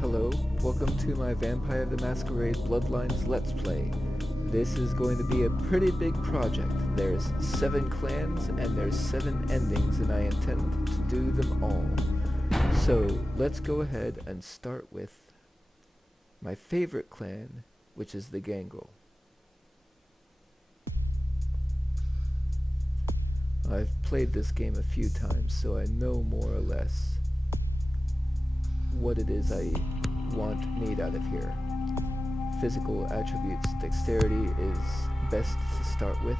Hello, welcome to my Vampire the Masquerade Bloodlines Let's Play. This is going to be a pretty big project. There's 7 clans and there's 7 endings, and I intend to do them all. So let's go ahead and start with my favorite clan, which is the Gangrel. I've played this game a few times, so I know more or less what it is I want made out of here. Physical attributes, dexterity is best to start with.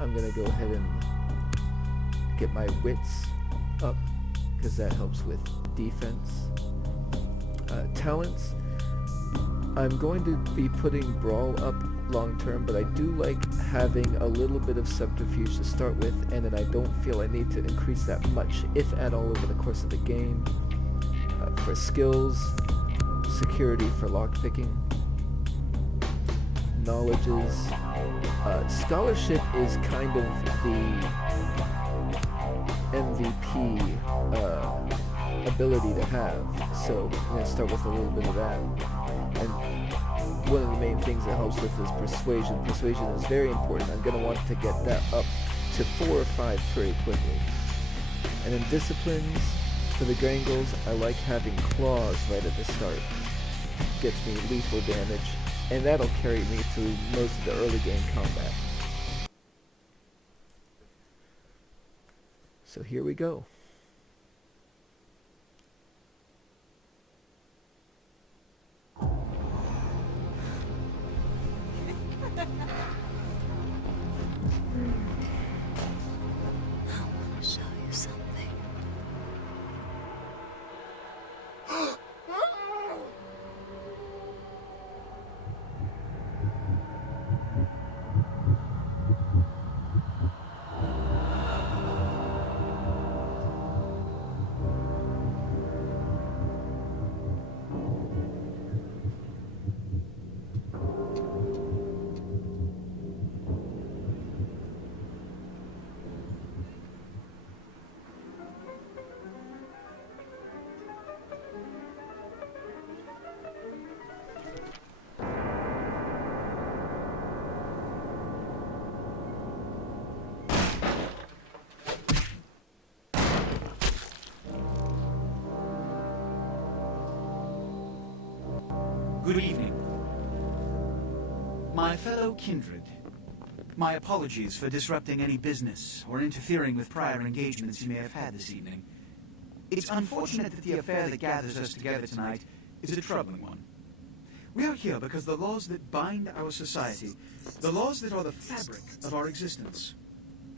I'm gonna go ahead and get my wits up because that helps with defense. Talents, I'm going to be putting Brawl up long term, but I do like having a little bit of subterfuge to start with, and then I don't feel I need to increase that much, if at all, over the course of the game. For skills, security for lockpicking, knowledges, scholarship is kind of the MVP ability to have, so I'm going to start with a little bit of that. And one of the main things it helps with is persuasion. Persuasion is very important. I'm going to want to get that up to 4 or 5 pretty quickly. And then disciplines, for the Gangrels, I like having claws right at the start. Gets me lethal damage, and that'll carry me through most of the early game combat. So here we go. Good evening. My fellow kindred, my apologies for disrupting any business or interfering with prior engagements you may have had this evening. It's unfortunate that the affair that gathers us together tonight is a troubling one. We are here because the laws that bind our society, the laws that are the fabric of our existence,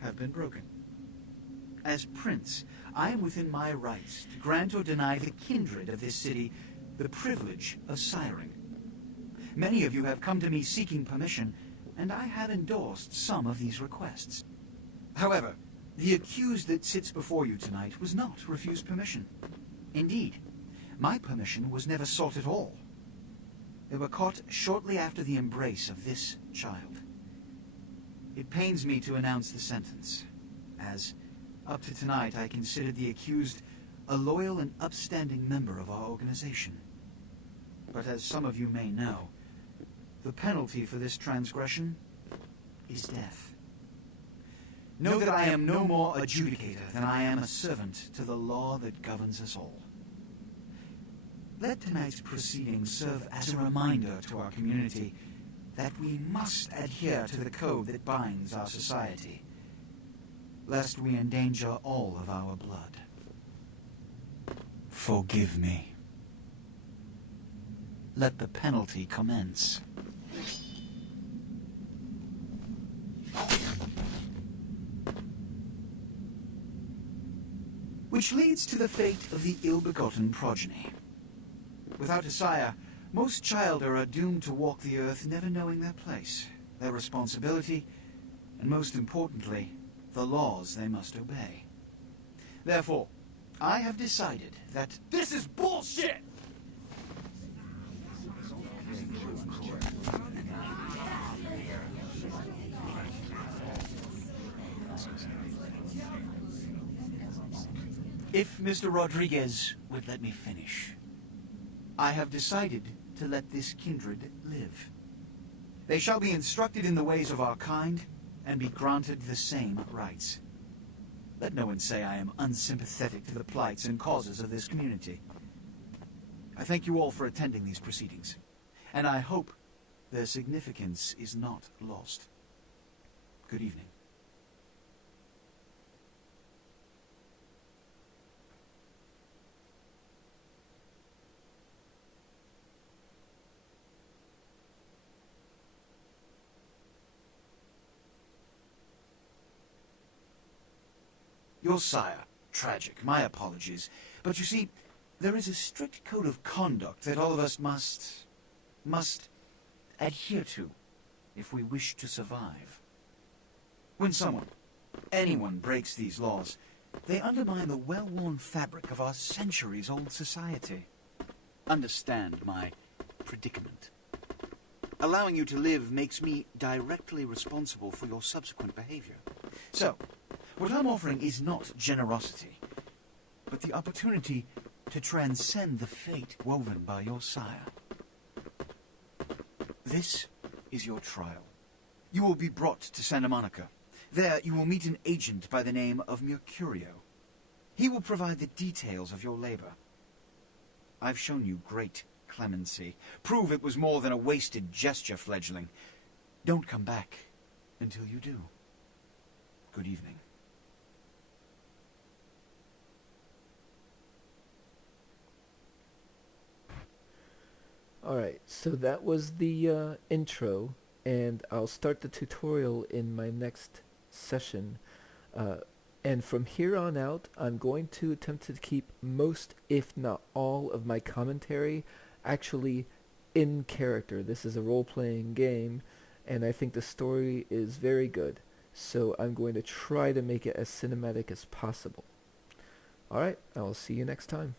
have been broken. As Prince, I am within my rights to grant or deny the kindred of this city the privilege of siring. Many of you have come to me seeking permission, and I have endorsed some of these requests. However, the accused that sits before you tonight was not refused permission. Indeed, my permission was never sought at all. They were caught shortly after the embrace of this child. It pains me to announce the sentence, as up to tonight I considered the accused a loyal and upstanding member of our organization. But as some of you may know, the penalty for this transgression is death. Know that I am no more adjudicator than I am a servant to the law that governs us all. Let tonight's proceedings serve as a reminder to our community that we must adhere to the code that binds our society, lest we endanger all of our blood. Forgive me. Let the penalty commence. Which leads to the fate of the ill-begotten progeny. Without a sire, most children are doomed to walk the earth never knowing their place, their responsibility, and most importantly, the laws they must obey. Therefore, I have decided that this is bullshit! If Mr. Rodriguez would let me finish. I have decided to let this kindred live. They shall be instructed in the ways of our kind, and be granted the same rights. Let no one say I am unsympathetic to the plights and causes of this community. I thank you all for attending these proceedings, and I hope their significance is not lost. Good evening. Your sire, tragic, my apologies. But you see, there is a strict code of conduct that all of us must adhere to if we wish to survive. When anyone breaks these laws, they undermine the well-worn fabric of our centuries-old society. Understand my predicament. Allowing you to live makes me directly responsible for your subsequent behavior. So, what I'm offering is not generosity, but the opportunity to transcend the fate woven by your sire. This is your trial. You will be brought to Santa Monica. There you will meet an agent by the name of Mercurio. He will provide the details of your labor. I've shown you great clemency. Prove it was more than a wasted gesture, fledgling. Don't come back until you do. Good evening. Alright, so that was the intro, and I'll start the tutorial in my next session. And from here on out, I'm going to attempt to keep most, if not all, of my commentary actually in character. This is a role-playing game, and I think the story is very good. So I'm going to try to make it as cinematic as possible. Alright, I will see you next time.